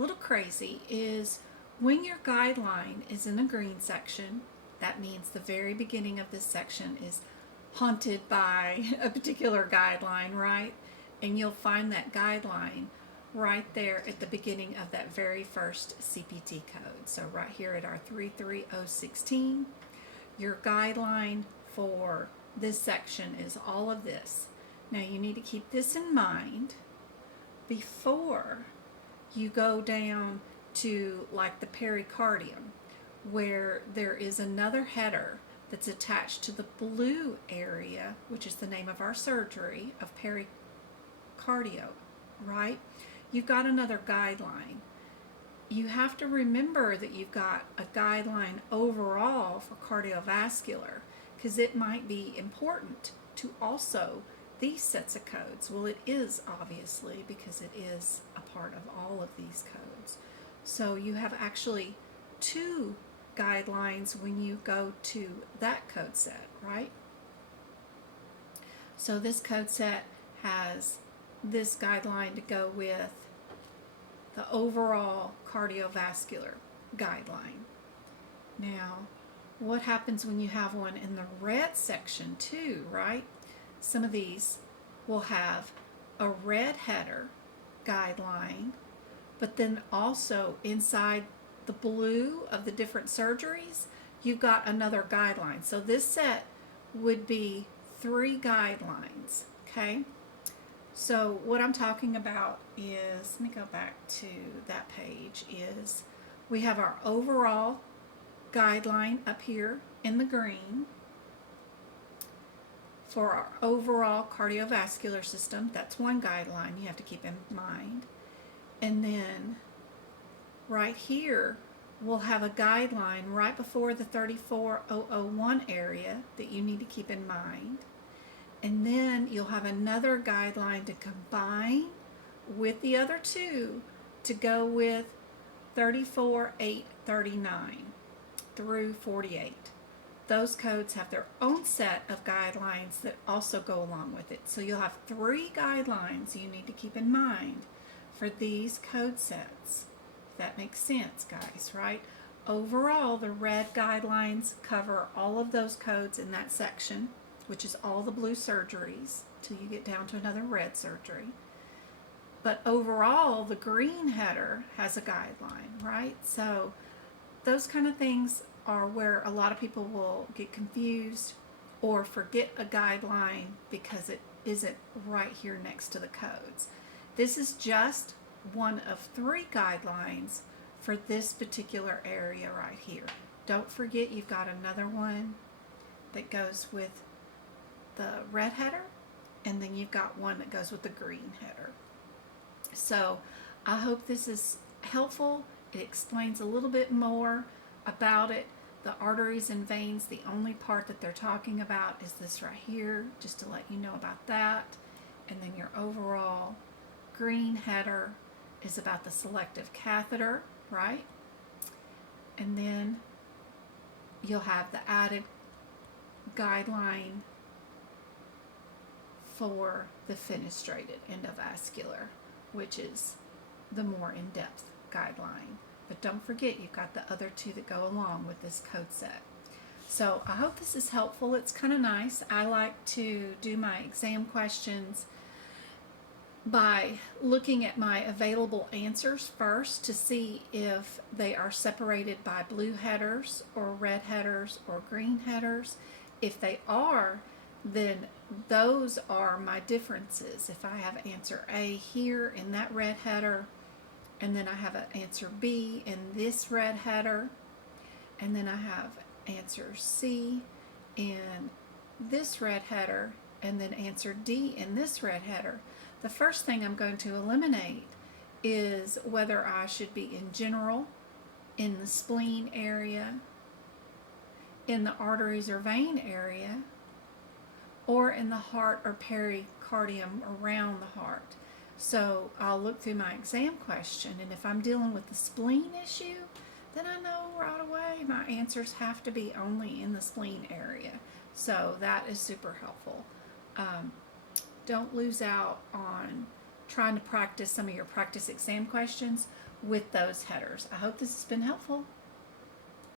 little crazy is when your guideline is in the green section, that means the very beginning of this section is haunted by a particular guideline, right? And you'll find that guideline right there at the beginning of that very first CPT code. So right here at our 33016, your guideline for this section is all of this. Now you need to keep this in mind before you go down to like the pericardium, where there is another header that's attached to the blue area, which is the name of our surgery of pericardio, right? You've got another guideline. You have to remember that you've got a guideline overall for cardiovascular, because it might be important to also these sets of codes. Well, it is obviously, because it is a part of all of these codes. So you have actually two guidelines when you go to that code set, right? So this code set has this guideline to go with the overall cardiovascular guideline. Now, what happens when you have one in the red section too, right? Some of these will have a red header guideline, but then also inside the blue of the different surgeries, you've got another guideline. So this set would be 3 guidelines, okay? So what I'm talking about is, let me go back to that page, is we have our overall guideline up here in the green for our overall cardiovascular system. That's one guideline you have to keep in mind. And then right here we'll have a guideline right before the 34001 area that you need to keep in mind. And then you'll have another guideline to combine with the other two to go with 34839 through 48. Those codes have their own set of guidelines that also go along with it. So you'll have 3 guidelines you need to keep in mind for these code sets. If that makes sense, guys, right? Overall, the red guidelines cover all of those codes in that section, which is all the blue surgeries till you get down to another red surgery. But overall, the green header has a guideline, right? So those kind of things are where a lot of people will get confused or forget a guideline because it isn't right here next to the codes. This is just one of 3 guidelines for this particular area right here. Don't forget you've got another one that goes with the red header, and then you've got one that goes with the green header. So I hope this is helpful. It explains a little bit more about it. The arteries and veins, the only part that they're talking about is this right here, just to let you know about that. And then your overall green header is about the selective catheter, right? And then you'll have the added guideline for the fenestrated endovascular, which is the more in-depth guideline. But don't forget, you've got the other 2 that go along with this code set. So I hope this is helpful. It's kind of nice. I like to do my exam questions by looking at my available answers first to see if they are separated by blue headers or red headers or green headers. If they are, then those are my differences. If I have answer A here in that red header, and then I have an answer B in this red header, and then I have answer C in this red header, and then answer D in this red header, the first thing I'm going to eliminate is whether I should be in general, in the spleen area, in the arteries or vein area, or in the heart or pericardium around the heart. So I'll look through my exam question, and if I'm dealing with the spleen issue, then I know right away my answers have to be only in the spleen area. So that is super helpful. Don't lose out on trying to practice some of your practice exam questions with those headers. I hope this has been helpful.